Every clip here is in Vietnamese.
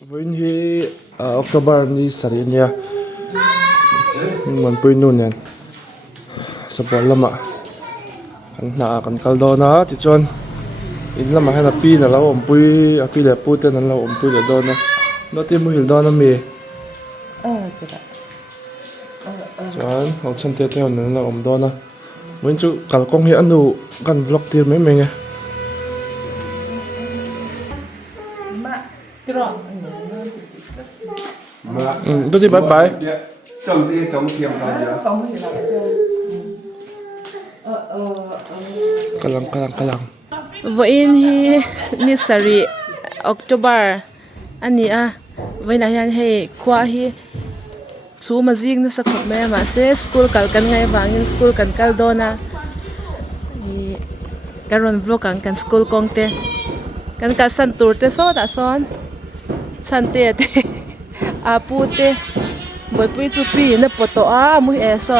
Với hi October ni sari nia man pui nu nen support lama kan na kan kaldo na ti chon in lama hena pi na lo om pui a pi le pu te nan lo om pui le do na no ti mu hil do na mi chuan ho chan te te nan lo om do na mun chu kal kong hi anu kan vlog tir me me nge tôi đi bye bye. Trồng đi trồng kiềm vào giờ. Kalang. Voin hi ni sari October ani a voina hian hei khwa hi chu ma jing na sakhop me ma se school kal kan ngai wangin school kan kal dona i karon vlog kan school kongte kan ka san tur te so da son chan te apu te boy pui chu pi na poto a mu e so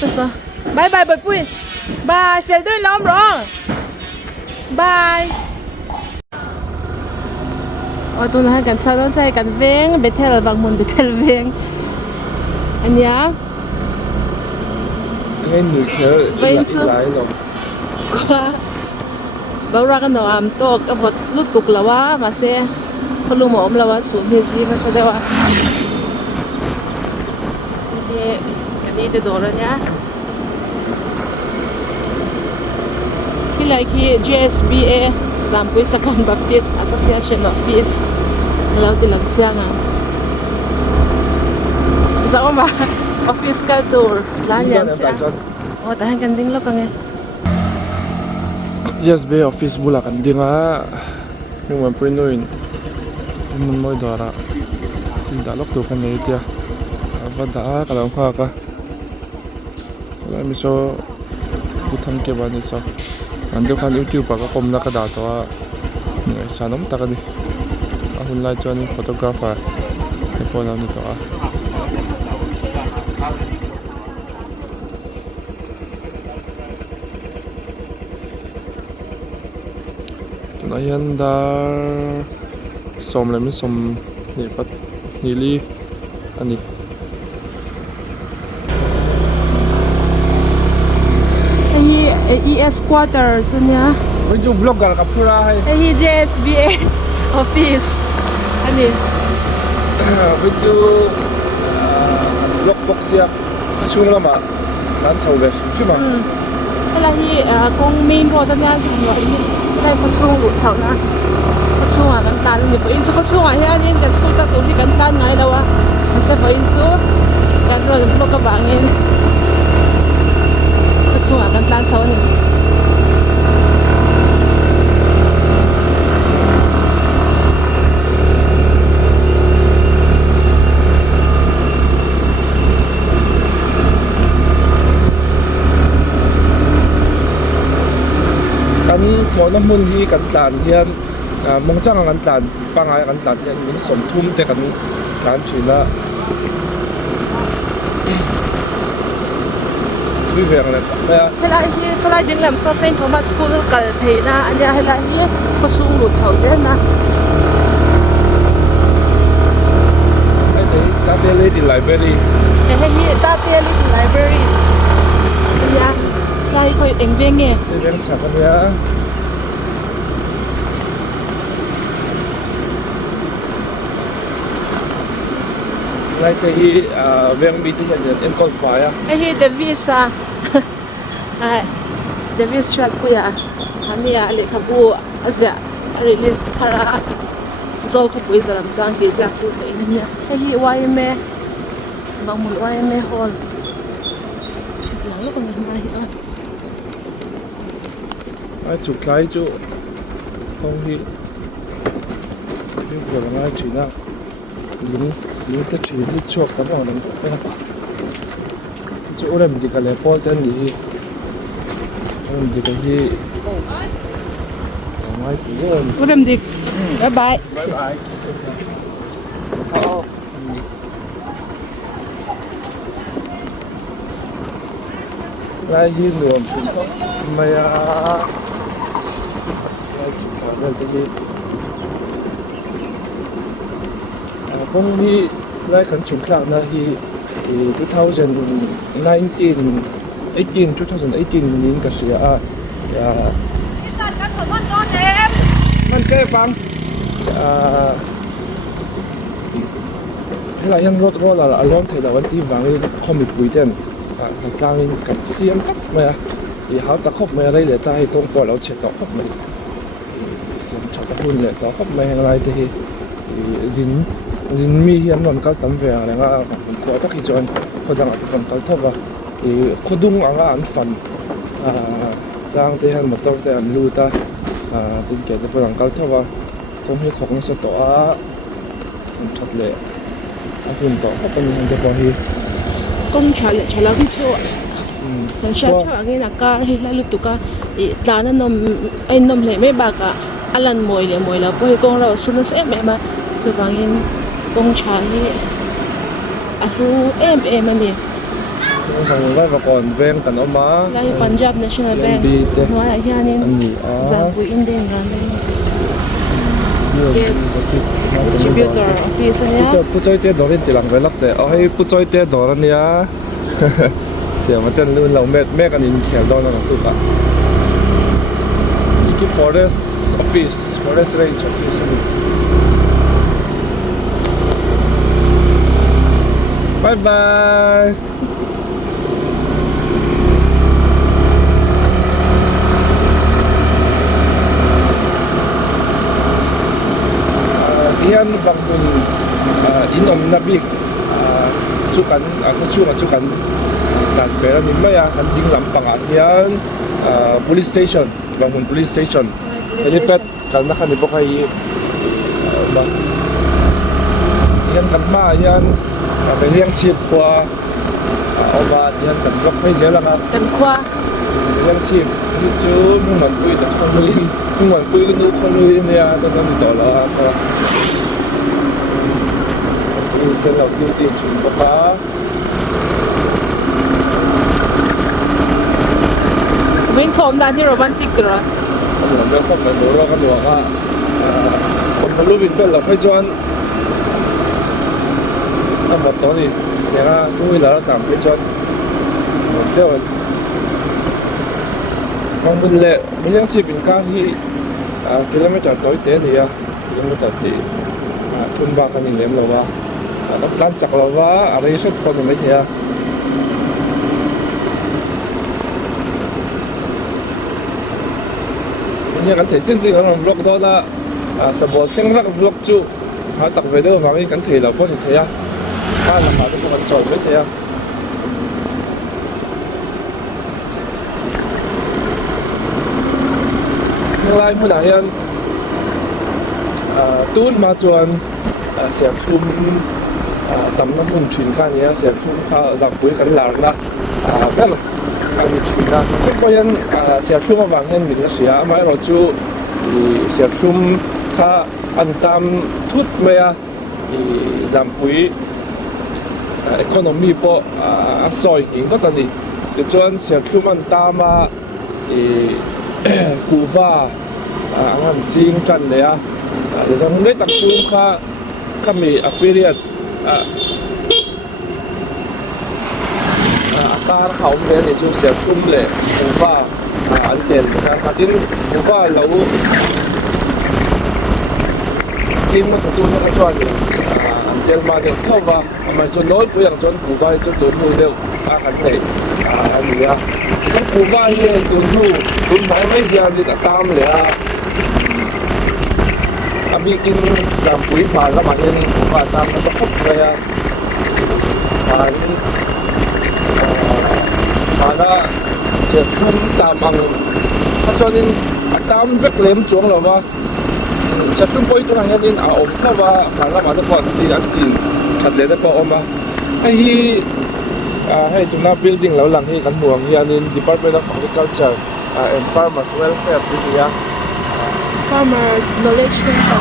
to so bye bye boy pui bye sel doi lom rong bye ở tôi nói cần sao đó sai cần veng betel vang mun betel veng anh nhá Nghe người chơi lại rồi. qua bảo ra cái nào am to cái vật lút tục là quá mà xe không luôn mà là quá xuống như gì mà sao đây quá cái này để đồ rồi nhá khi lại khi GSBA Zampuy Second Baptist Association Office lâu đi làm xe nè sao mà office cái tour là nhận xe oh tại hàng cần lo nghe Just be office bula kan dinga yung man pui nuin mun moi dora tinda lok tu kan nei tia abada kalam kha ka la mi so butham ke bani so ando kan YouTube pa ka komna ka da to a sanom takadi ahun lai chani photographer te phola ni to a ayan dar som lem som ni pat ni li ani ES quarters nya với chú vlogger ka pura hai hi JSBA office ani với chú vlog box ya chung lama kan chau ve shi ma là hi kong main road nya hi đây có chung lu chau na có chung à kan tan ni for in chu có chung à hian in kan school ka tu hi kan tan ngai lawa ase for in chu kan ro vlog ka bangin có chung à kan tan sau ni mo na mun hi kan tlan hian mong chang kan tlan pangai kan tlan hian min som thum te kan tlan thina thui veng le ta hela hi salai ding lam so Saint Thomas School kal theina anya hela hi ko sung lu chau ze na ai dei ta te lady library hi ta te library ya lai khoi eng veng nge te veng cha kan ya lai te hi veng bi te hian en kol fa ya hi the visa the visa shot ku ya ania le khabu azya release thara zol ku pui zaram tang ke za ku nia hi YMA bangmul YMA hall lang lo ko ni mai ai chu klai chu không hi cái vừa là chỉ là lính tất chỉ đi chuộc cái nào đấy chỗ này mình chỉ cần lấy phôi tên gì mình chỉ cần gì ngoài kia Udam dik bye bye bye bye lại đi luôn mày lại chỉ có cái gì kung hi lai kan chung klak na hi 2019 2018 nin ka siya ya man ke bang helai yan rot rola along thei da wan ti wang comic puiten tangin kan siam tak ma i ha ta khop ma rai le ta hi tong ko lo che to khop ma siam cha ta hun le to khop ma hang rai te hi zin mi hian non kal tam ve nga ko ta ki chon ko dang at kam kal thowa i khodung anga an fan jang te han motor te an lu ta tin ke te pang kal thowa kong hi khong sa to a that le a hun to khop ni han te ko hi công trả lời cái chỗ còn sao cho anh là cả thì lại lúc tụ cả ta nó nằm anh nằm lại mấy bà cả alan mồi là bôi con rồi xuống nó sẽ mẹ mà rồi bằng anh công trả thì em anh đi thằng vai và còn ven cần ông má lại Punjab National Bank nói là nhà nên giao quỹ Indian rồi distributor office nhá. Bút chơi tiền đó lên tiền lằng về lắc để, hay bút chơi tiền đó lên nhá. Xem mà tiền luôn lâu mẹ cái nhìn khéo đó là tụi bạn. Cái forest office, forest range office. Bye bye. Hian vang hun inom na bik chu kan chu kan kan pera ni maya kan ding lampang hian police station vang hun police station helipad kan na kan ibo kai ba hian kan ma hian beliang chip kwa oba hian kan gok mai jela nga Cần khoa beliang chip ni chu mun man pui da kholuin mun man pui nu kholuin ya to kan to la instead of duty to papa mình không đã đi romantic rồi anh làm không phải đồ cái đồ ha còn lúc mình bên là phải chọn năm một đó thì nhà tôi là tạm phải chọn theo còn bên lệ mình đang chỉ bình ca thì km tới tế thì km thì thun ba cái nhìn em rồi ba nó lan chặt là vá ở đây xuất con mấy thế nhưng cái thể chân là vlog đó là sắp bỏ sinh ra vlog chú đặc biệt đó vào cái thể là con như thế là mà nó còn chọn mấy thế nhưng lại mới là hiện tuôn mà chọn sẽ phun tầm nó hùng chuyển khai nhé sẽ phun khai dọc với cái làng đó rất là cái chuyển đó cái coi nhân sẽ phun vào vàng nhân mình nó sẽ máy rồi chú sẽ phun khai ăn tam thút mày thì giảm quý economy bộ soi hình có tận đi để cho anh sẽ phun ăn tam thì cú va ăn chín chân đấy để cho không biết tập trung khai kami period tar khẩu về để chú sẽ phun lệ và ăn tiền cái tin và lâu chim nó sẽ tu nó cho anh ăn tiền mà để thâu và mà cho nói với thằng cho cụ vai cho tốn mua đều ăn thể gì cho cụ vai như tốn phải mấy giờ thì đã tam lệ bikin giảm quý mà các bạn nên và tam nó sẽ khóc về mà nó sẽ phun tam bằng cho nên tam rất lém xuống rồi mà sẽ phun bôi tôi hàng nhân ổn thôi và hàng là mà nó còn gì ăn gì chặt lấy đấy bao mà hay chúng ta building lâu lần hay cán buồng hiện nên Department of Agriculture and Farmers Welfare bây giờ Farmers Knowledge Center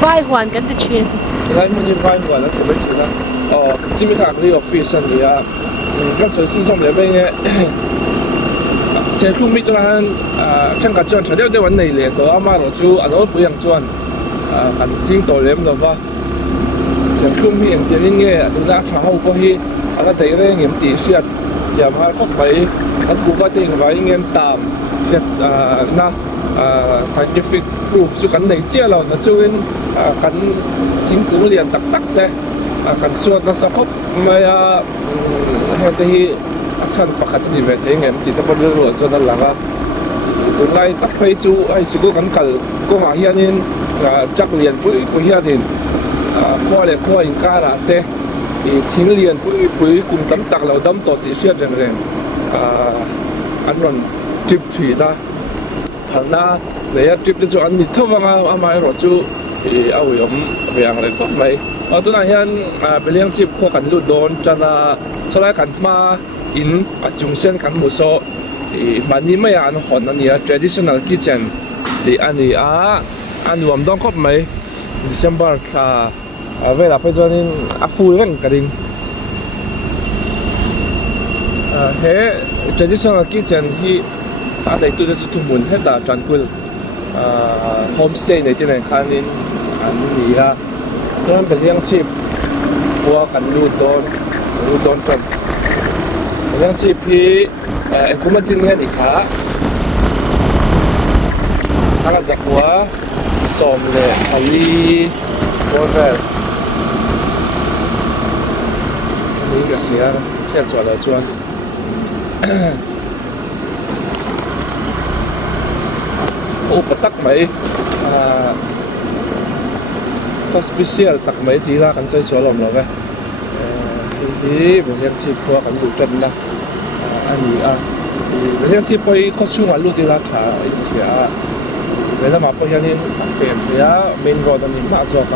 vai hoàn cái gì chuyện cái mình như vai hoàn là cái mấy chuyện đó chỉ biết làm cái office này cái sự sinh sống này bên cái sẽ không biết là chẳng cả chuyện để vấn đề này đó mà rồi chú anh nói bây giờ chuyện anh chính tổ lem rồi và chẳng không hi em tiền nghe chúng ta tháo hậu có hi anh thấy đấy em tỷ siết giảm hai khóc mấy anh cũng có tiền với em tạm siết na scientific proof cho cắn đấy chia là nó cho nên cắn chính cũng liền tắc tắc đấy cắn suốt nó sao khóc mà hiện tại chân bạc hạt thì về thế em chỉ có đưa rồi cho nên là tụi này tắc phải chú hay sự cố cắn cẩn có mà hiện nên chắc liền với hiện thì qua lại qua in cả là thế thì thiên liền với cùng tấm tắc là đâm tổ thì siết rằng anh còn trip thủy ta thằng na lấy trip cho anh thì thâu vào mai rồi chú thì ao yếm về hàng này có mấy tụi này hiện bên liên chip qua cảnh lụt đồn cho là sau đó cảnh mà in trung sen cảnh một số thì mà ní mấy anh hòn anh nhớ traditional kitchen thì anh anh rùm đông có mấy December là về là phải cho nên full lên cả đình thế traditional kitchen thì ở đây tôi sẽ thu muốn hết là toàn quân homestay này trên này khá nên anh nghĩ là nên bên liên chip qua cảnh lụt đồn trong yang si pi cũng mất tin nghe thì khá thằng giặc quá xòm lệ ali qua vềนี่ก็เสียแค่ส่วนละส่วนโอ้ปะตักไหมก็สเปเชียลตักไหมทีละกันใส่ส่วนลมเราไหมทีผมยังชิบพวกกันดูจนนะอันนี้ผมยังชิบไปก็ช่วงวันรู้ที่ราคาอีกเสียเวลามาพอยังนี่เปลี่ยนเสียเมนก็ตอนนี้มาสอบ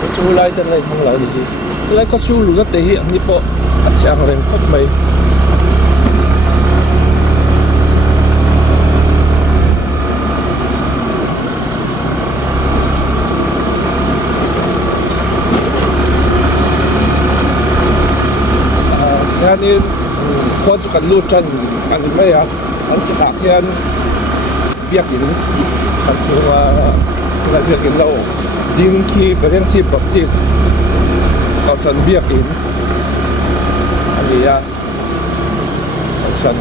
ก็ช่วยไล่ตั้งไล่ทั้งหลายนี่ไล่ก็ช่วยรู้แล้วแต่ที่อันนี้พออัดเสียงอะไรก็ไม่นี่พอจะกันรูดจันอันนี้ไม่อะอันจะขาดแค่เบียกหินอันที่ว่าเราเบียกหินเราดิ้งคีเป็นเรื่องชีพแบบที่เอาฉันเบียกหินอันนี้อะฉัน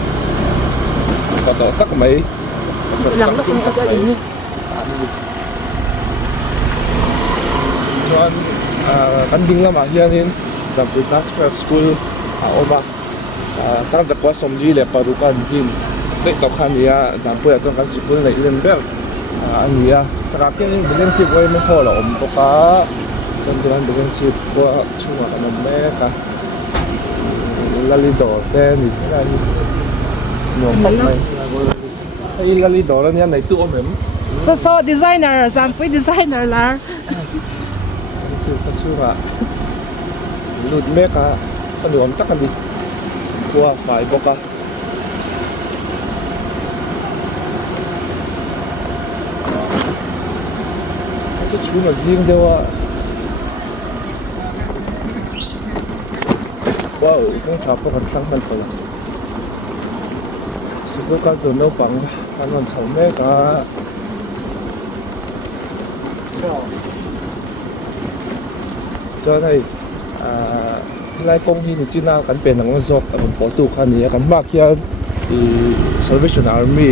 ก็ต่อตักไหมหลังตักตักไหมส่วนกันดิ้งแล้วมาเฮียนี่จำเป็นทัสเฟสคูลเอาบ้างสังจากว่าสมดีเลยปารุกันกินเด็กต่อขันนี้จำเป็นต้องการสิบคนเลยเรียนแบบอันนี้จากการที่เรียนชีพไว้ไม่พอหรอกผมก็จนเดือนเรียนชีพก็ช่วยกันแม่กันลาลิโดเต้นี่อะไรหนุ่มปักไหมไอ้ลาลิโดแล้วเนี่ยในตู้เหม็นโซดีไซเนอร์จำเป็นดีไซเนอร์ละชื่อก็ชื่อว่าหลุดแม่กันขนมตักกันดิตัวฝ่ายบอกว่าจะชูมาซิงเดียวว้าวอีกต้องชอบกันทั้งมันเลยสุดก็ตัวโน้ปังกันวันเสาร์แม่ก็จะได้ไล่กงที่นี่จีน่ากันเป็นหนังสดผมปอตูคันนี้กันมากแค่ที่ Salvation Army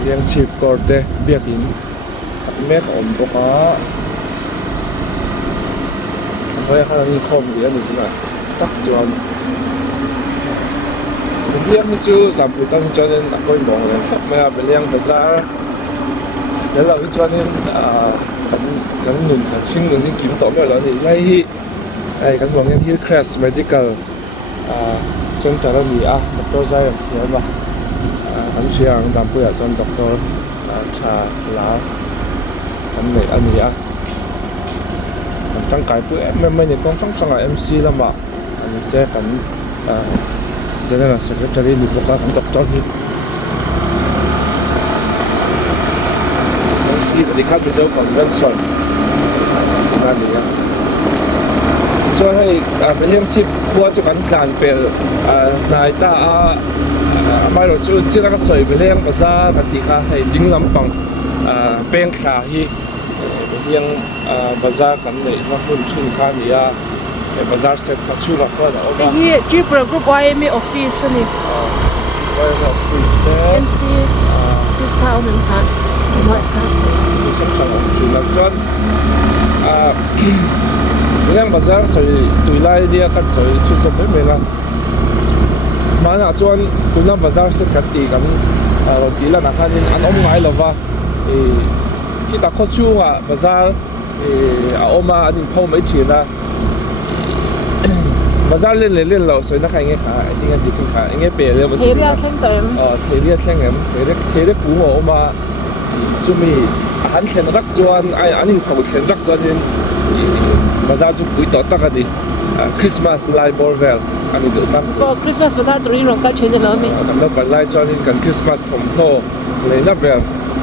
เรียงชีพก็ได้เบียกินสักเม็ดอมก็เพราะข้างนี้คอมเดียวนี่นะตักจวนเรียงนี่จู่สามปุตั้งจวนนักก็มองเลยไม่เอาไปเรียงภาษาแล้วเราจวนนี่กันหนุ่มชิงหนุ่มที่กินต่อไปแล้วนี่ไล่ไอ้กันบอกอย่างที่ Crash Medical ซึ่งแต่ละมีดรใจเขียนว่ากันเชียงจำผู้ใหญ่จนดรชาลากันไหนอันนี้มันตั้งกายผู้ไม่เนี่ยต้องตั้ง MC แล้วมาอันนี้เสียกันจะได้มา Secretary หรือว่ากันดรนี่MC วันนี้ครับเป็นเจ้าของเรื่องส่วนนั่นเองช่วยให้เป็นเรื่องที่ควรจะกันการเป็นนายตาไม่รู้จุดที่นักสวยเป็นเรื่องภาษาปฏิฆาให้ดิ้งลำปังเป็นขาที่ yang bazar kan nei na hun chun kha nia bazar set kha chu ga da oba hi Tripura Group YME office ani wai na office te MC this ka on khan moi ka sam sang chu na chon yang bazar soi tuilai dia kan soi chu so me la mana chuan tuna bazar set ka ti kan kila na khanin an om ngai lova kita kho chunga bazar a oma anin phau mai thina bazar len lo soi na khai nge kha I think an dikin kha nge pe le mo area thleng taim theria thleng em there pu mo oma chumi han thlen rak chuan ai anin phau thlen rak chuan in bazar chu pui to takadi Christmas lai borvel ani do tam ko Christmas bazaar turi rong ka chen lo mi kan lo lai chuan in kan Christmas thom tho le na ber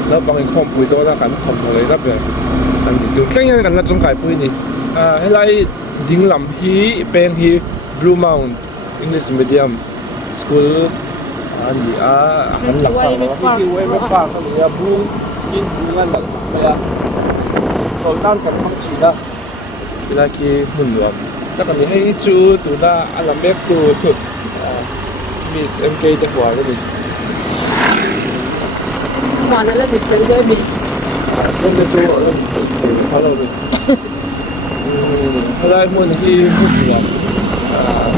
lo bang in khom pui do na kan thom le na ber an du thleng kan la chung kai pui ni helai dinglam hi peng hi Blue Mount English Medium School ani han la pa ma ki wei ma pa ka ni ya bu kin bu ngan la ya so tan kan kham chi da ila ki mun luam ta kan ni hei chu tu na ala mek tu Miss MK te hwa ni ma na la diftar de mi chen de chu hello ni helai mun hi mun luam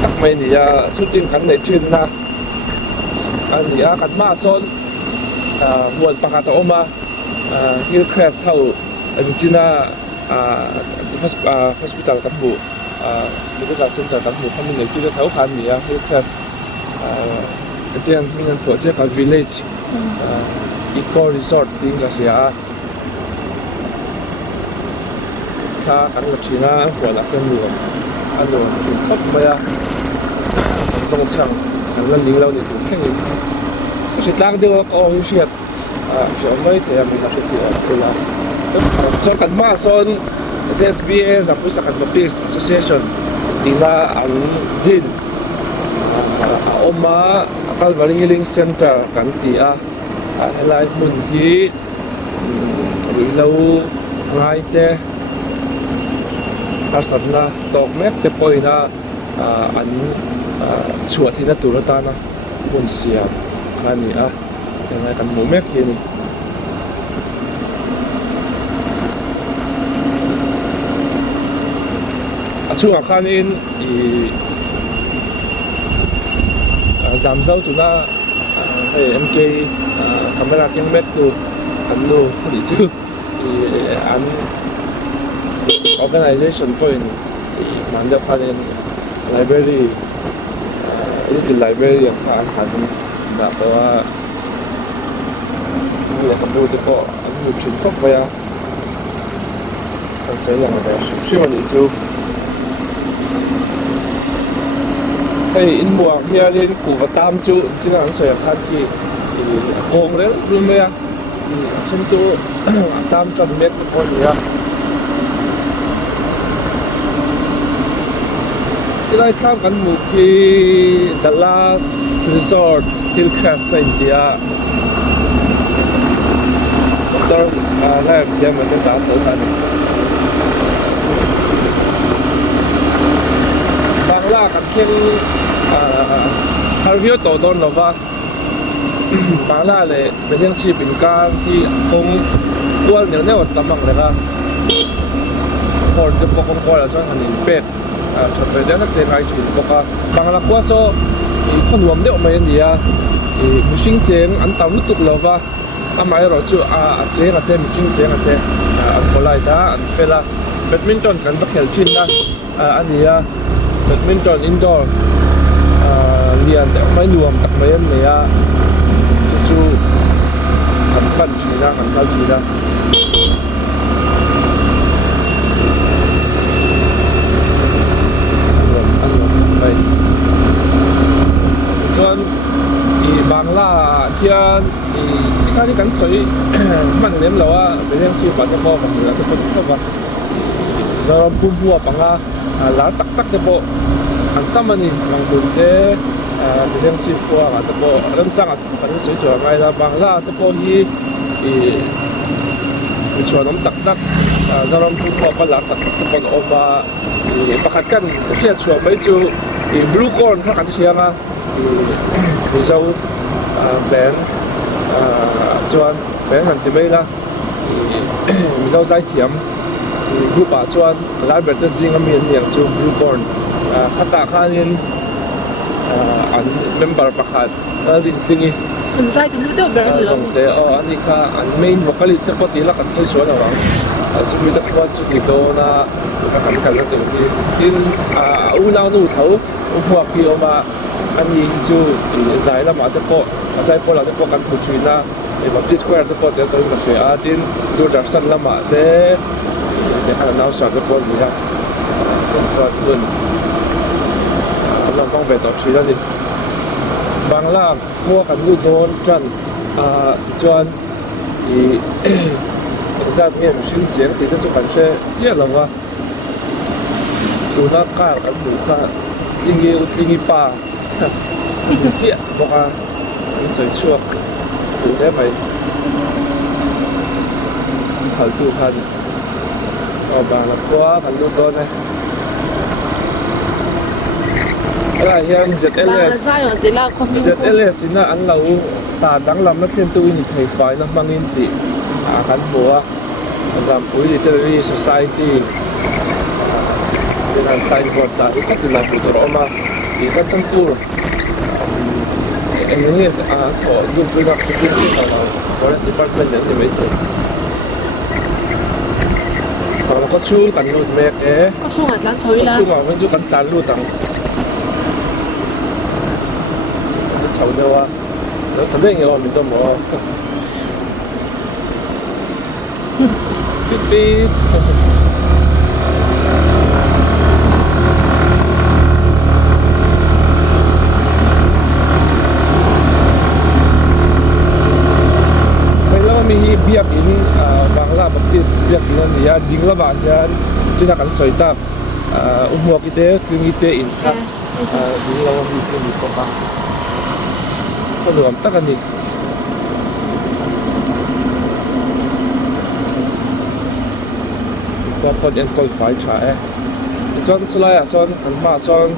tak mai ni ya shooting kan nei thin na ani a kan ma son muan pakata oma Hillcrest how China hospital kan bu medical center kan bu kami nei tu thau khan ni a Hillcrest atian min pho che ka village eco resort ting la sia tha kan la China ko la kan lu ano khop ba ya song chang kan lan ning lo ni tu kheng ni si tlang de ko hi siat so mai the mi na ti ko la so kan ma son SSBA za pusa kan Baptist Association dila ang din oma Calvary Healing Center kan ti helai mun hi lo ngai te asarna tok mek te poina an chuat hina turata na mun sia khani yang kan mu mek hi ni chunga khanin zamzau tu na MK camera keng mek tu an no ni chu an organization point manda khanin library ini library yang kan na tawa ni kamu tu ko an mu chin kok ba ya kan sai lang da shi ni chu hey in muang hian in ku va tam chu china an soi khan ki kong rel rum me ya chen chu tam chan met ko ni ya ilai tham kan mu ki the last resort Hillcrest India Dr. Lai Pian ma ta ta ta bangla kan chen harvio to don lova bangla le bejeng chi bin kan ki hong kwal ne ne wat tamang le ga or de pokong kwal cha hanin pet chot pe de te kai chin boka bangla kwa so khon wam de mai dia mishing cheng an tam lu tuk lova amai ro chu cheng ate mishing cheng ate an kolai da an fela badminton kan ba khel chin na ania badminton indoor lian de mai nuam tak mai an ne ya chu kan pan chi na kan kal chi na chuan bangla hian chikani kan soi man lem lawa beleng chi pa te ko kan la te ko ba zaram pum bua panga la tak tak te po an tamani lang dun te beleng chi ko ga te po ram chang kan soi to ngai la bangla te po hi chuan om tak tak zaram tu ko pala tak kon oma pakhat kan sia chua mai chu blue corn kha kan sia nga zo ben chuan ben han ti mai la zo zai thiam group a chuan lai ber ta zinga mi niang chu blue corn khata khanin an member pakhat din thingi Kan sai kan do ber lo. song te ani kha an main vocalist ko ti la kan sai so la chu mi ta kwa chu ki do na ka kan kan te tin una nu thau u hua pi o ma ani chu zai la ma te ko zai po la te ko kan pu chui na e baptist square te ko te to na se a tin do dar san la ma te kan na sa te ko ni la cho kun bang về tàu thủy đó đi bang la mua cả ngư đồn chân chuan thì ra nghe một xin chiến thì nó chụp ảnh xe chia là qua tụ nó cả cái đủ cả linh nghi pa chia bọc à sợi chuột tụ thế mày hở tụ thân bang là qua cả ngư đồn này hian ZLS ZLS ina an lo ta dang lam na thlem tu in thei fai na mangin ti kan boa azam pui literary society dengan sign board ta itu la putor oma di ka changpur ini to du puna kisin ta forest department ni mai tu kalau ko chu kan lut mek Có số ngặt lắm soi la. chu ma wen chu kan tan lu tang chầu đâu à, nó thật ra nhiều mình đâu mà, bít bít, bây giờ mình biếc in Bangla Baptist biếc in anh ya ding la bạn ya, chỉ là cái sợi ta, mua cái thế, cái thế in khác, ding la mình cái gì có bao có được tất cả đi qua con em coi phải trái chọn số lại chọn ăn mà chọn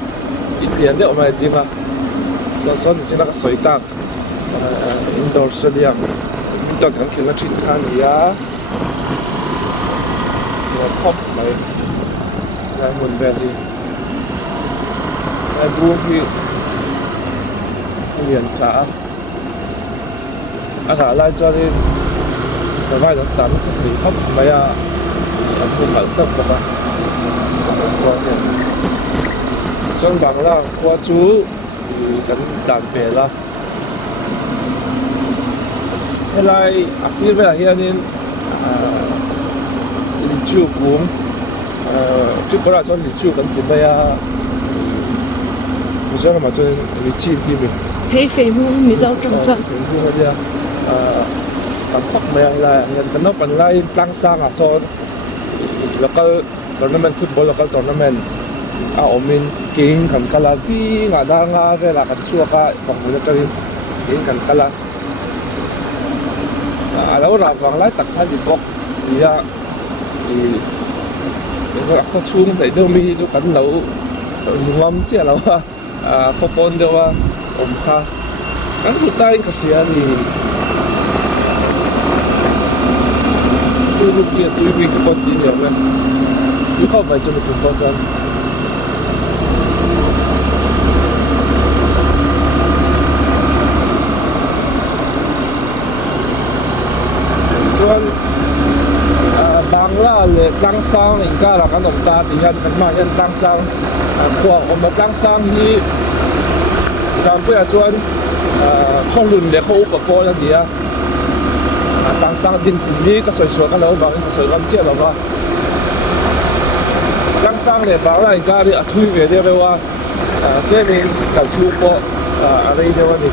ít tiền đấy mà đi mà chọn chỉ là cái sợi tạc indoor stadium indoor cái kia là chỉ khăn ya là pop này lại muốn về đi lại buông thì liền trả cả lại cho nên sẽ vai được tắm sẽ bị hấp mấy không phải tập mà trong bảng là qua chú đánh đàn bể là hay lại xin về hiện nên lịch chiều cũng trước đó là cho lịch chiều cần tìm bây giờ mà cho lịch chiều thì mình Thấy phim hung mi dâu trong chân. phim hung aja kan pak mai la ngan kan no pan lai tlang sang a so local tournament football local tournament a omin king kan kala si nga da nga re la kan chuaka pang mu ta king kan kala a lo ra wang lai tak kha di bok sia i ko ka chung dai do mi lu kan lo ngam che lo ko pon do wa om kha kan su tai ka sia ni tu kia tu bi ka pot di ya men tu kho vai cho tu pot chan chuan Bangla le tlang sang in ka la kan om ta ti han kan ma yan tlang sang kwa om tlang sang hi kan pu ya chuan kho lun le kho pa ko la dia tlang sang din ni ka soi so ka lo ba ka soi ram che lo ba tlang sang le ba la in ka ri a thui ve de be wa ke min ka chu po a rei de wa ni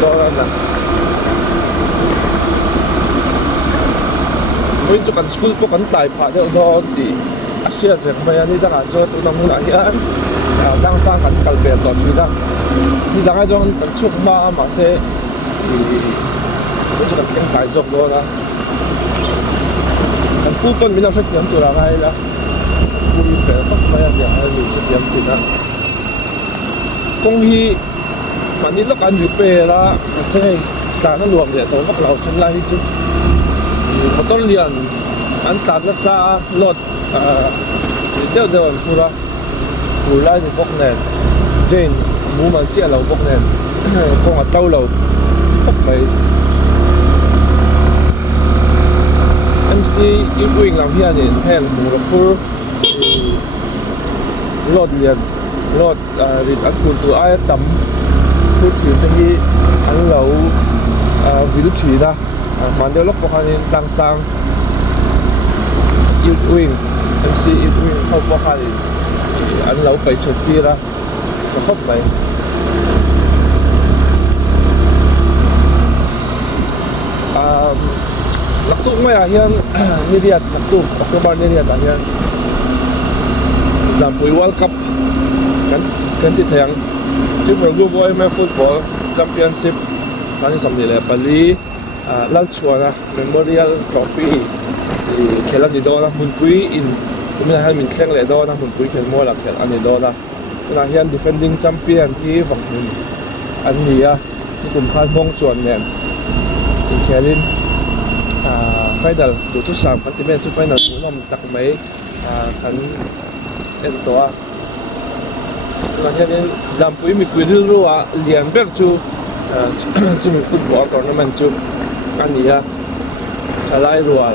ko na với cho cần school có cần tài phá được đó thì asia việc bây giờ đi đang ở chỗ tụi nó muốn lại á đang sang cần cần về toàn chỉ đang đi đang ở chỗ cần chụp mà sẽ thì với cho cần tiếng tài rộng đó là cần kupon mina sa tiam tu lang ay la kung pe pak maya dia ay lu sa tiam tina kung hi manila kan repair la kasi ta na luam dia to pak lau chum lai chu motor lian an ta na sa lot deu deu an pura pulai ni bok nen jane mu man chia lau bok nen kong a tau lau pak mai MC Yuing làm hiện in hẹn mù lập pur lót liền lót rít ăn cuốn từ ai tắm pur chỉ thì ăn lẩu ví dụ chỉ ra mà nếu lúc bọn anh đang sang Yuing MC Yuing không bọn anh ăn lẩu phải chụp kia ra nó khóc vậy lạc tụ ngay à hiền như vậy lạc tụ October như vậy hiền giảm bùi World Cup kan ti thang chứ mà group OMF football championship tani samde le pali lanchwana memorial trophy khela ni do na mun pui in kumina hal min thleng le do na mun pui khel mo la khel ani do na na hian defending champion ki vakhin an ni a kum khan bong chuan nen in khelin final tụi tôi sắm các cái bên số final tụi nó đặt mấy khán em to là cho nên giảm quý mình quyền lưu rồi liền biết chú chú mình football tournament chú anh gì à trả lại rồi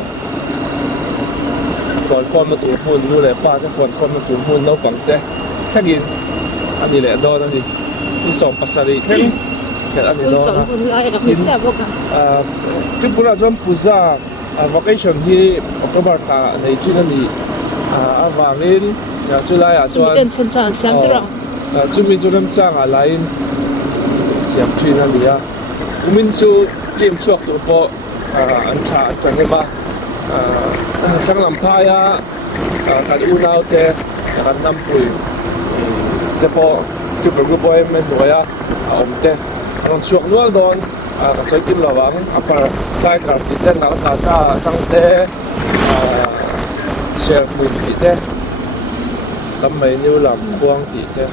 còn con mà tụi hôn nu lại ba cái con mà tụi hôn nấu bằng thế khác gì anh gì lại đo đó gì đi sòng pasari thế cái anh gì đó cái bữa nào chúng puza vacation hi October ta nei chin ani awangin ya chulai a chuan ten chan chan siam tro chumi chulam chang a lain siam chin ani a umin chu team chuak tu po an tha chan hema changlam phaya kan unau te kan nampui te po chu pro boy men noya omte an chuak nual don ka soi tim lawang apar sai kar ti ten na ta tang te share mun ti te lam mai new lam kuang ti te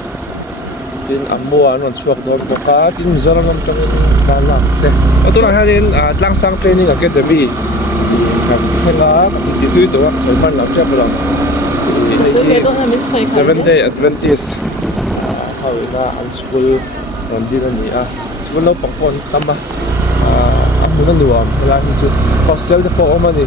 tin amua non chuak don ko ka tin zoram lam tang ba lam te to na hanin tlang sang training academy ka khenga ti tu to soi man lam cha bula so me do na min soi ka 7-day Adventist how ina an school on dinani a school no pangpon tama muna luam wala hinchu hostel de po omani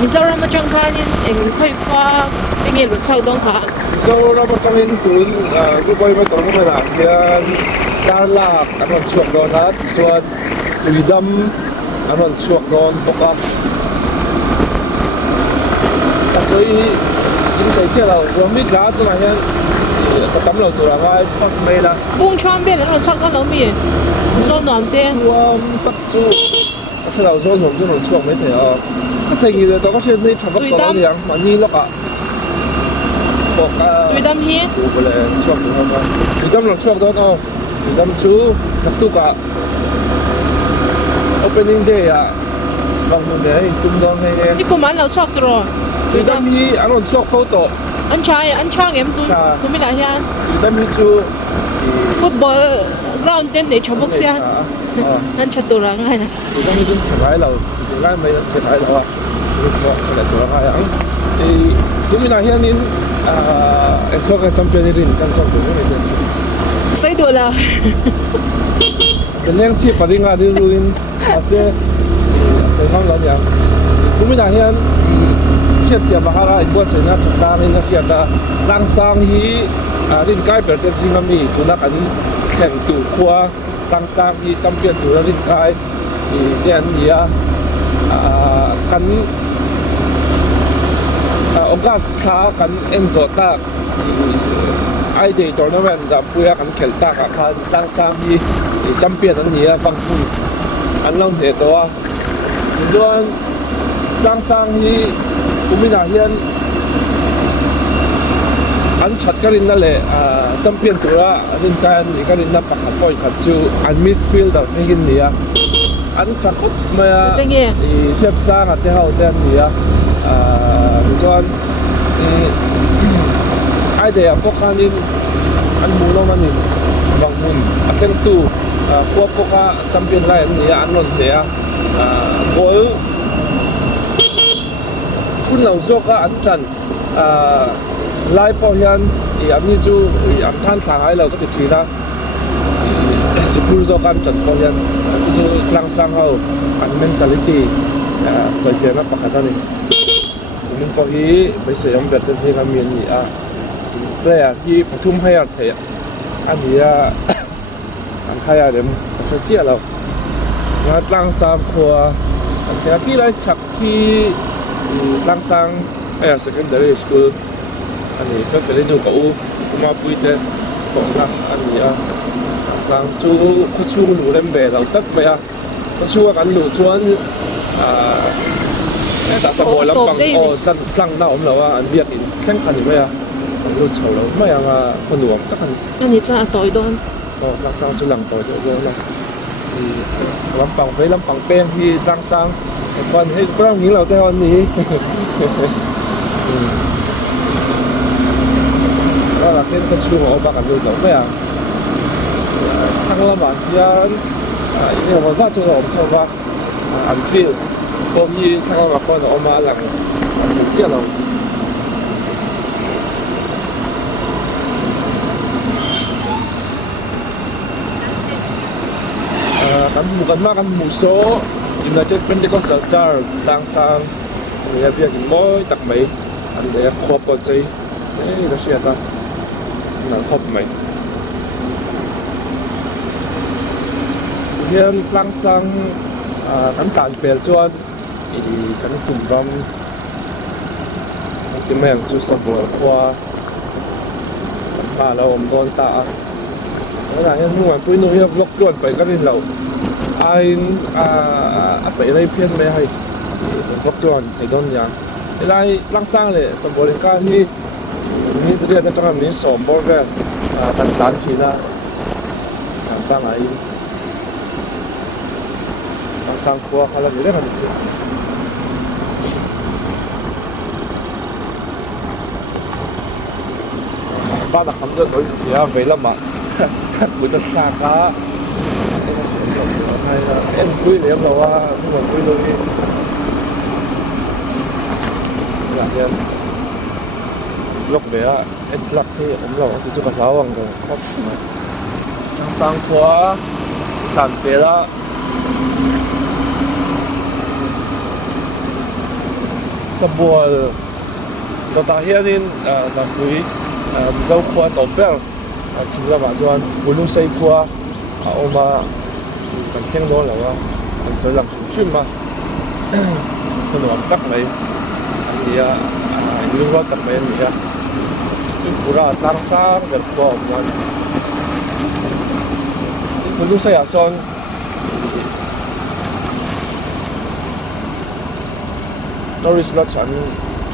Mizoram achang khanin eng khoi kwa tinge lu chau dong kha Mizoram atangin tuin ku boy ma tong ma la hian darla anon chuak don at chuan tuidam anon chuak don boka kasoi in kai che lo romi tla tu na hian ta tam lo tu la ngai pak mai la bung chom be lu chau don lo mi zo nom te wam tak chu ka lo zo nom chu chuak mai the a ka thei le to ka se nei thak ko lo yang ma ni lo ka boka tuidam hi tu bole chuak tu ma tuidam lo chuak don o tuidam chu nak tu ka opening day a bang mun de tum don he ni ko man lo chok tro tuidam hi anon chuak photo an chang em tu ku mi la hian tuidam hi chu football ground ten de chobok sia an chatu ra ngai na tuidam hi jin chhai lo ngai mai na chhai lo a ko la tu ra ya ku mi la hian in ko ka champion rin kan chok tu ni sai do laเป็นเรื่องที่ปริงาดิรุนอาเซียเสียงเราอย่างคุณไม่ได้เห็นเทียบเทียบมาฮาราอีกว่าเสียงจุดต่างนี่นะเกี่ยวกับร่างสร้างฮีรินกายเปิดแต่สิ่งมีตัวนักอันแข่งตัวขวาร่างสร้างฮีจำเป็นตัวรินกายเนี่ยนี่กันองค์การค้ากันเอ็นโซตาไอเดียตัวนั้นเป็นจะพูดกันเขลตากกันร่างสร้างฮีจำเป็นอันนี้ฟังคุณอันนั้นเหตุตัวส่วนร่างสร้างที่คุณไม่ได้เห็น an chat ka rin na le champion tura rin kan ni ka rin na pakhat point khat chu an midfielder ni hin nia an chat up maya I hiệp sang at hau ten nia chuan ai de pokanin an mulo manin bangmun aken tu kwa poka champion lai nia an lon nia goal kun lau zoka an chan lai po hian am ni chu am than thang ai lo ka ti thina sipur zo kan chan po hian chu tlang sang ho an mentality soi ke na pakata ni min ko hi bai se yam bet se ga mi ni player hi pathum hayar the ania an khaya dem ka chia lo nga tlang sam khwa an thia ki lai chak ki tlang sang secondary school ani fa fele do ka u kuma puite ko na ani sang chu khu chu lu lem be lo tak me khu chu kan lu chuan ta sa bo lam pang o tlang na om lo an biak in thleng khan ni me lu chho lo me ko nuam tak ani cha toi don tlang sang chu lang toi do na lam pang pen hi tlang sang quan hết bao nhiêu lâu theo anh nhỉ đó là cái chuông ở bắc Hà Nội giống vậy thằng làm bạn kia những người ra cho ông cho ba anh phiêu hôm nay thằng làm con ông mà làm anh chia lòng kan mu số United Pentecostal Church tang sang ni bia kin moi tak mai an de khop ko chei la sia ta na khop mai hian tang sang kan tan pel chuan I kan tum ram ti meng chu sabor khwa ma la om don ta la hian nuan pui no hian vlog tuan pai kan in lo ai phải đây phiên mấy hay vóc tròn thì đơn giản đây lăng sang để sắm bộ ca hi ni tự nhiên trong làm ni sổ bò về tan chỉ là sang ấy lăng sang khoa hay là gì đấy là ba là không được đối thì về lắm mà buổi tối xa cả hay là em quý liếm đâu á nhưng mà quý luôn đi là em lúc bé em lắc thì ông lâu thì chưa có tháo bằng rồi khóc sang khóa tàn phế đó sắp bùa đó ta hiện nên giảm quý dâu khóa tổ phèo chính là bạn doan bùa lưu xây khóa ông mà mình khen đó là mình sẽ làm chuyên mà tôi làm cắt này thì liên quan tập này thì chúng ta tăng sáng được có mà mình lúc xây son Doris là chắn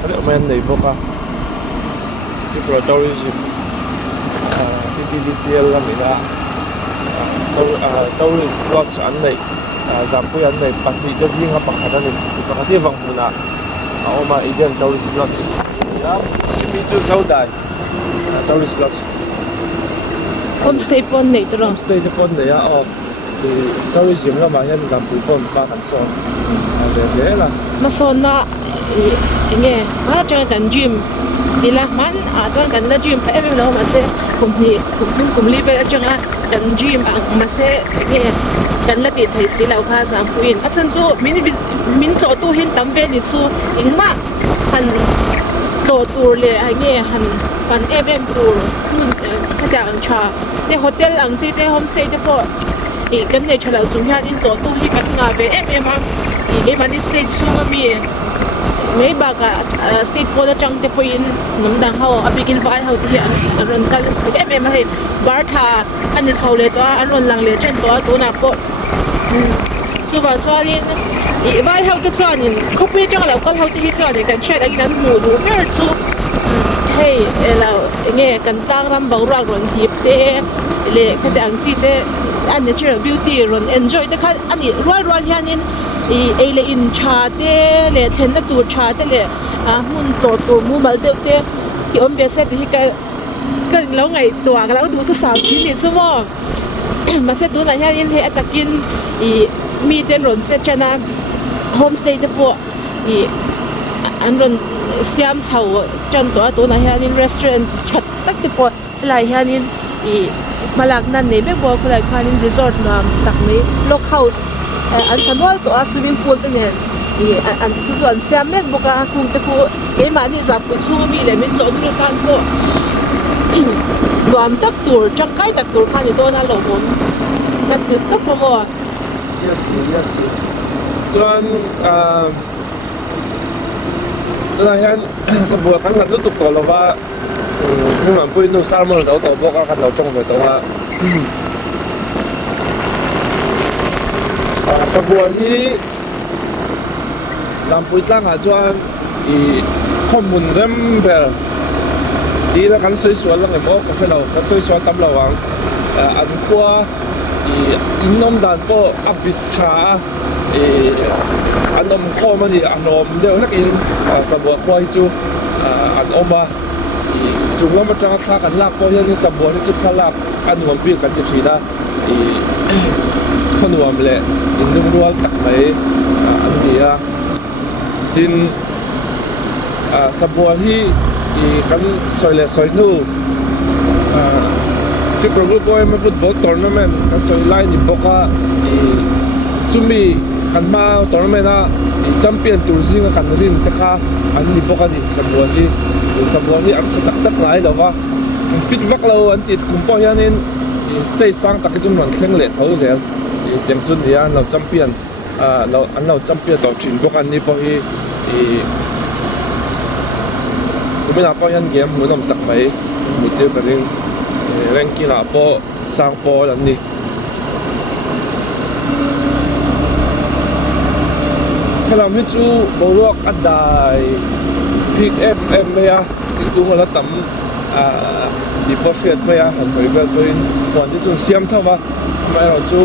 được men này vô cả cái pro Doris TTDCL là mình đã Doris Lodge an này giảm quy an này bắt bị cái gì ngập bạc này bạc thì vòng phụ nè họ mà ý kiến Doris Lodge đó chỉ cho sau đây Doris Lodge homestay pon này thôi homestay pon này thì Doris dùng là mà hiện giảm từ pon ba thành son để là mà son đó nghe mà cho cần gym thì là man cho cần là gym phải em lo mà sẽ cùng li về cho nga cần gym mà sẽ nghe cần là tiền thầy sĩ lão kha giảm phụ à chân số min tổ tu hin tắm về đi số in mà hành tổ tu le hay nghe hành phần em tu cái đạo anh cha để hotel anh chỉ để homestay để po thì cái này cho lão chúng ta in tổ tu hi cái ngà về em thì cái phần stage số mi mấy bà cả state board trong cái point nằm đằng hậu ở bên phải hậu thì anh run cái state em hay bar tha anh ấy sau lệ đó anh run lăng lệ trên đó tôi nạp bộ chú bảo cho nên ý vai hậu cái cho nên không biết trong là con hậu thì cho nên cái chuyện anh đang ngủ đủ biết chú hey là nghe cần trang ram bảo ra rồi hiệp te le cái anh chị te anh natural beauty rồi enjoy te khan anh rual hianin i le in cha te le then na tu cha te le mun cho tu mu mal de te ki om be set hi ka lâu ngày tua ka lâu du ka sao chi ni sumo mà sẽ tu na hianin he atakin i mi ten ron set chana homestay te po i an ron siam chau chan to na hianin restaurant chat tak te po lai hianin i malak nan ne be bo khulai khanin resort na tak mai log house an sanwal to a swimming pool te ne i an chu an siam mek boka kung te ku e ma ni za pu chu mi le min lo du kan ko nuam tak tur changkai tak tur khani to na lo mon kan tu tak po mo yes chuanตัวนั้นสมบูรณ์ทั้งนั้นรู้ตุกตัวเราว่าที่มันพูดนู่นสร้างมันเราตัวพวกกันเราจงไปตัวว่าสมบูรณ์ที่ลำพูดตั้งอาจารย์อีข้อมูลเริ่มแบบดีแล้วกันสวยๆแล้วไงบอกกับเรากันสวยๆตามเราวังอันขั้วอินนมดันก็อับบิดชาอันนมข้อมันดีอันนมเดี๋ยวนักอินสมบูรณ์ควายจูอันอมมาจุงว่ามันจะสร้างกันลากก็ยังสมบูรณ์ที่จุดสลากอันนวมเปลี่ยนกันจุดสีนะขนวมเลยอินนุ่มรัวตักไหมอันนี้ดินสมบูรณ์ที่กันซอยเล็กซอยนู่ที่กรมลูกบอลมาฟุตบอลทัวร์นาเมนต์กันซอยไลน์นี่บอกว่าจุ่มมีกันมาทัวร์นาเมนต์นะแชมเปี้ยนตัวจริงกันนี่แต่ค่ะอันนี้บอกว่านี่สมบูรณ์ที่อันจะตักไหนหรอวะฟิตวักเราอันติดกุมปอยานินสเตย์สร้างตักจุ่มหลังเส้นเล็ดเขาเสียเตรียมจุดนี้เราแชมเปี้ยนเราแชมเปี้ยนต่อชิงบอกอันนี้พอที่ไม่น่าพอยันเกมมันต้องตักไปมุดเดียวกันเองแรงกีฬาพอสร้างพอแล้วนี่ถ้าเราไม่จูบวกอัดได้พิกเอ็มไปอ่ะสิ่งที่เราทำดีพอเสียไปอ่ะหันไปแบบเป็นวันที่จูเสียมเท่าว่าไม่เราจู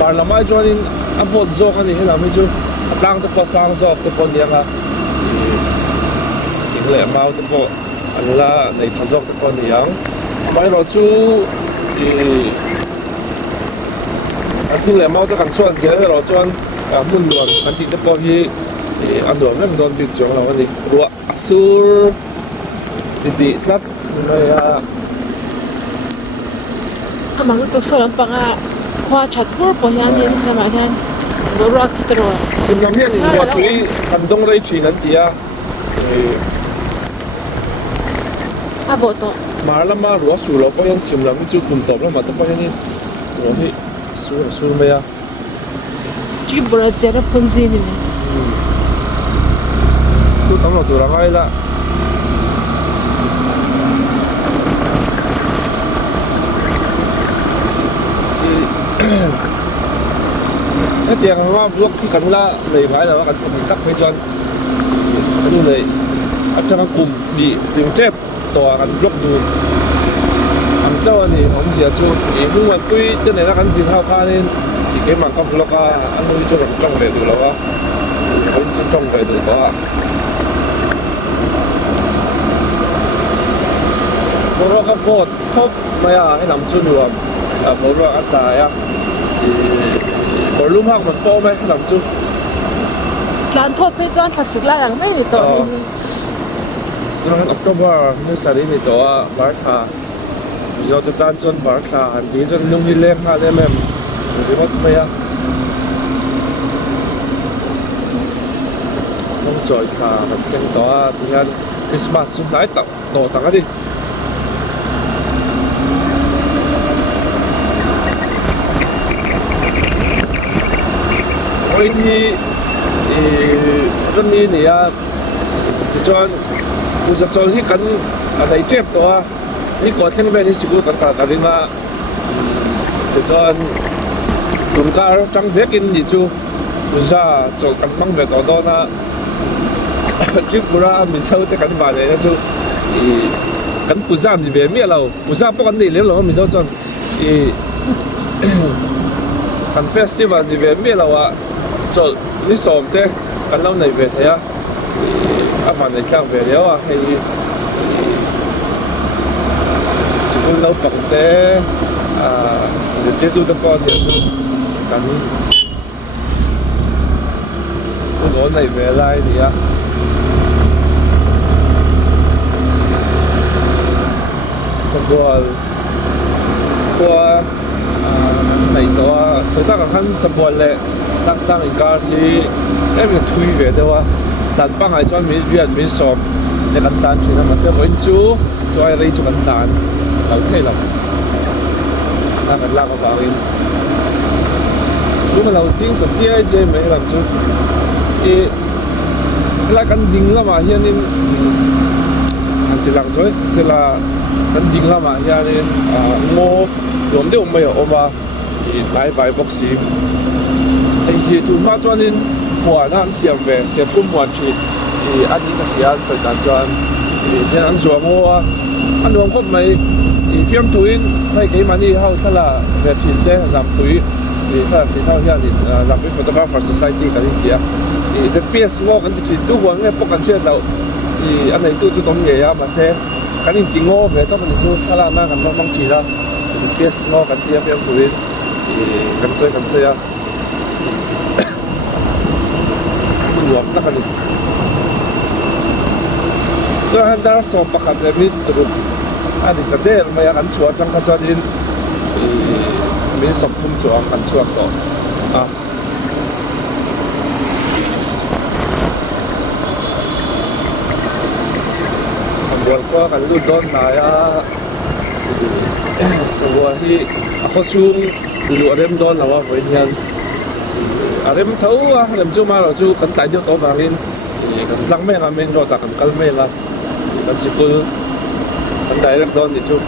บาร์ละไม่จูนี่อัพพอดโจกันนี่ให้เราไม่จูตั้งตัวพอสร้างโจตัวพอเดียงอ่ะเลยมาตัวพออันละในทศตัวพอเดียงไม่เราจูอันที่เลยมาตัวกันส่วนเสียเราจวนมุ่งหลวงอันที่ตัวพอที่อันหลวงนั่นโดนติดจงเราอันนี้รัวสูรติดครับเลยมันก็ตัวสลับปังอ่ะความชัดพูดพยานนี่ทำไมท่านรัวคิดรัวสิ่งนั้นเนี่ยว่าที่กันต้องได้ชี้นั่นจีอ่ะโบโตมาแล้วมารัวสูเราก็ยังชิมแล้วไม่จุดคุมตบแล้วมาต้องไปนี่รัวที่สูไม่อ่ะจีบราเจอร์พันซีนี่ตัวตั้งเราตัวละไงล่ะถ้าเตียงว่าพวกที่กันละเลยไปแล้วกันกับไปจนดูเลยอันจะกลุ่มดีสิ่งเจ็บตัวกันยกดูอันเจ้านี่ผมเสียชุดอีกมุ่งวันตุ้ยจะไหนละกันสิ่งข้าวข้านี่อีกเกมมันก็พลก็อันนู้นจะเป็นจ้องไปดูแล้วว่าคนจะจ้องไปดูว่าเพราะว่าเขาโคตรครบไม่อะให้นำชุดรวมเพราะว่าอัตราอ่ะพอรู้มากมันโตไหมนำชุดการโทษไม่จ้อนสัตว์สึกละอย่างไม่ในตัวนี้นั้นออกตัวว่าเมื่อสารีในตัวบาร์ซ่าเราจะตั้งจนบาร์ซ่าอันนี้จนนุ่งฮิเล่มาได้ไหมหรือว่าไม่อะต้องจอยชาแบบเก่งตัวที่งานคริสต์มาสสุดท้ายตัดโตต่างกันดิวันนี้วันนี้เนี่ยจนกูจะจนที่กันอะไรเจ็บตัวนี่ก่อนที่ไม่ได้สิกูกันกันเลยมาจนตุนการจังเวกินดิจูกูจะจนกันมั่งแบบตัวนะจิ๊บกูรามีเช่าแต่กันบ้านเลยนะจู กันปุจามที่เวมีเราปุจามปกติเลี้ยงเราไม่ชอบจนกันเฟสติวัลที่เวมีเราอ่ะจะนี่สมเต้กันเราในเวทีอ่ะอาฟันในข้างเวทีอ่ะให้สกุลเราปักเต้เดี๋ยวเจ้าดูตะกอนเดี๋ยวดูกันนี้กูโดนในเวลาเนี่ย sebuah này đó số ta còn sebuah lệ tác sang一个thì em được推về đó但帮还专门远没说你简单去那么些温州就爱来就简单老退了那个那个保龄如果老师不接没了就那กันดิ่งละมาเฮียนี่อันที่หลังช่วยเสละกันดิ่งละมาเฮียนี่โง่รวมเดียวไม่เอาออกมาหลายใบบ็อกซี่ไอ้ที่ถูกมาจวนนี่หัวนั่นเสียงเว้เสียงพุ่มหัวชีอันนี้ก็เสียงใส่กันจวนเนี่ยอันสวมหัวอันรวมก็ไม่เพียงถุยให้กี่มันนี่เขาถ้าละเวทีเด้ลำถุยถ้าที่เขาเฮียนี่ลำเป็น photographer society กันที่เดียZPS 我跟住都揾嘅 book 緊出嚟，อันไหน都做懂嘢啊，嘛些，咁你見我嘅都跟住睇啦，那咁多幫住啦，ZPS 我跟啲邊做啲，咁衰啊，咁รวมนักกันก็ให้ได้สอบประคับเลยมิตรอันนี้ก็ได้มาอย่างนั้นชวนจังก็จะดินมีสอบทุ่มจวงกันชวนต่ออ่ะวันก็กันรุ่นต้นนายสวัสดีเขาชูดูอะไรมันโดนเราว่าเหมือนกันอะไรมันเท่าอะไรมันจู่มาเราจู่กันแต่เดียวตัวบางทีกันสั่งแม่กันไม่รอแต่กันกันไม่ละกันสกุลกันได้เริ่มต้นจู่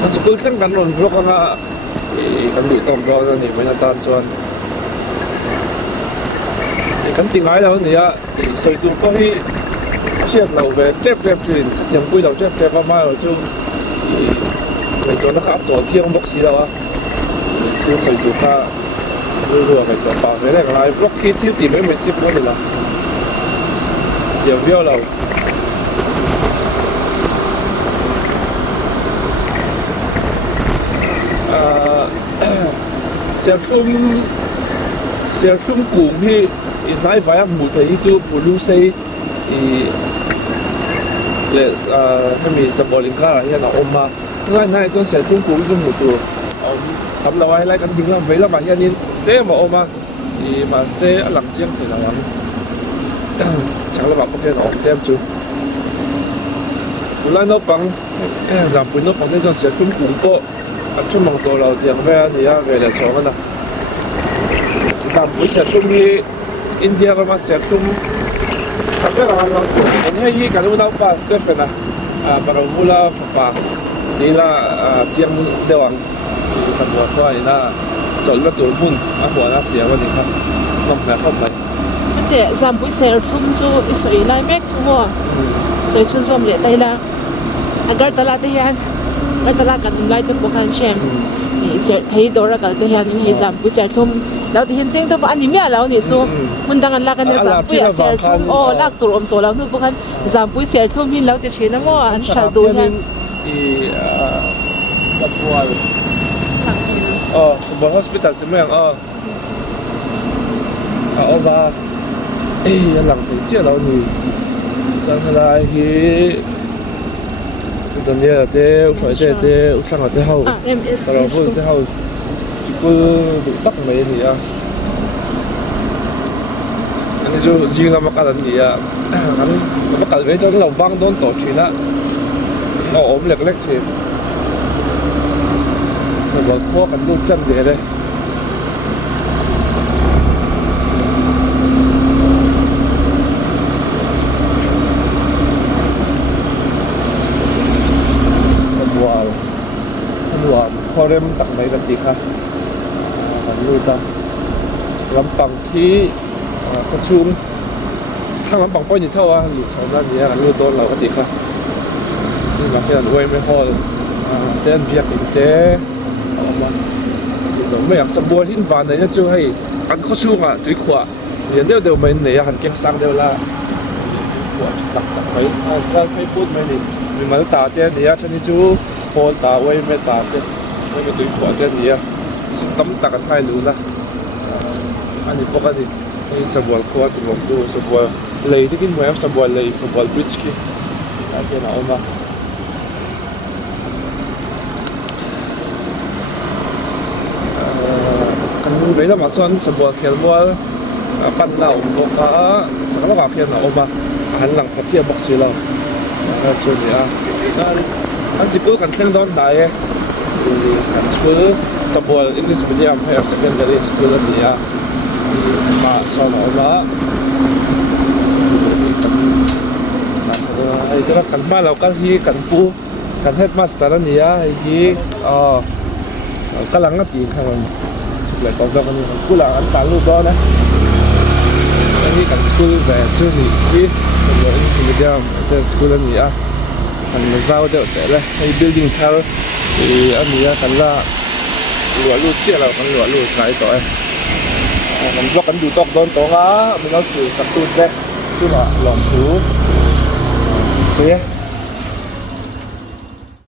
กันสกุลเส้นกันรอนพวกกันกันดูตรงเราเนี่ยไม่น่าตามชวนกันติ่งไอ้เราเนี่ยใส่ตุ้มก็ให้เชือกเราไปเจ็บขึ้นยังปุ้ยเราเจ็บมากเราจู่ในตัวนักขับจอดเที่ยงบ็อกซี่เราอ่ะคือใส่ตัวผ้ารัวๆไปจอดปากไปได้อะไรบล็อกคิดที่ตีไม่ชิบนั่นเลยล่ะเดี๋ยวเบี้ยวเราเสียชุ่มกลุ่มที่นายฝ่ายหมู่ไทยจู่ผู้รู้สึกเลยถ้ามีสปอร์ลิงก้าอย่างเราอมมาง่ายๆจนเสียทุ่งกูจนหมดตัวทำเราไว้ไล่กันดิ้งแล้วไปแล้วบางอย่างนี้เต้มาอมมามาเซ่หลังเชียงไปแล้วฉันเราแบบโอเคเราเต็มจุบุญนกปังรับบุญนกปังนี่จนเสียทุ่งกูก็ชั่วโมงตัวเราเตียงแว่นี่อะเวลาสองนะรับบุญเสียทุ่งที่อินเดียก็มาเสียทุ่งTapi kalau langsung, ini kalau nak pas Stephen baru mula apa, ni lah tiang dewang, semua tu ini lah jual betul pun, aku ada siapa ni kan, nak nak apa? Nanti sampai share thum tu isoi lai mek semua, isoi chun som le tay lah, agar telat hian, agar telat kan lai tu bukan shame, ni share thấy đó là cái hian ni sampai share thum.แล้วที่เห็นเสียงตัวอันนี้ไม่เอาแล้วนี่ซูมันดังกันลักกันเนี่ยสามปุ้ยเสียทุ่มโอ้ลักตัวอมตัวแล้วนู่นพวกกันสามปุ้ยเสียทุ่มมินแล้วแต่เชนนะว่าอันชาดูนั่นสปอร์สปอร์ hospital ที่เมืองเอาว่าหลังถึงเจ้าเรานี่จังไรที่ตอนนี้เดี๋ยวคอยเดี๋ยวสั่งเอาเดี๋ยวเราพูดเดี๋ยวกูดูตักไม่ดีอ่ะอันนี้就ยิงเรามากันดีอ่ะอันนี้มากันไว้จนเราบ้างโดนต่อชีนะเราอมเล็กๆชีเราบอกพวกกันลูกจันเดียเลยสบายพอเริ่มตักไม่กันดีค่ะลูกตาลำปังที่กระชุ่มช่างลำปังป้อยนี่เท่าว่าอยู่ชาวบ้านนี้ลูกโดนเราก็ดีครับ นี่มาเที่ยวด้วยไม่พอเต้นเบียร์กินเต้ไม่อยากสมบูรณ์ที่วันไหนจะช่วยให้อันเขาชูงอ่ะด้วยขวาเดี๋ยวไม่เหนื่อยหันเก่งสังเดียวละขวาตักไปถ้าไม่พูดไม่ดีมีมันตาเต้นเนี่ยฉันนี่จูโพลตาไว้ไม่ตาเต้นไม่ไปด้วยขวาเต้นเนี่ยซึ่งตั้มตักกันให้รู้ละอันนี้ปกติสมบูรณ์ขวาถึงลงดูสมบูรณ์เลยที่กินเหมือนสมบูรณ์เลยสมบูรณ์บริสกี้อันนี้นะเอามา为了嘛算什么天我搬到我什么话片了我嘛很冷不接不去了就这样อันสิบกันเส้นต้นได้อันสกูลสมบูรณ์อังกฤษวิทยาให้อัน secondary school นี่มาสอนเอาละไอ้เจ้ากันมาเรากันที่กันปูกันเฮดมาสเตอร์นี่ไอ้ที่กำลังตีข้างเลยตอนสักนี้สกูลอันต่างรูปด้วยนะอันนี้กันสกูลแบบชื่อนี้ที่เป็นเรื่องที่มีเดียมจะสกูลนี้อันนี้เจ้าเดียวแต่ละไอ้ building tower อันนี้กันละหลวงลูกเชี่ยเรากันหลวงลูกสายต่อมันก็กันดูตอกโดนตัวมันก็คือการ์ตูนเด็กชื่อว่าหลงหูเสีย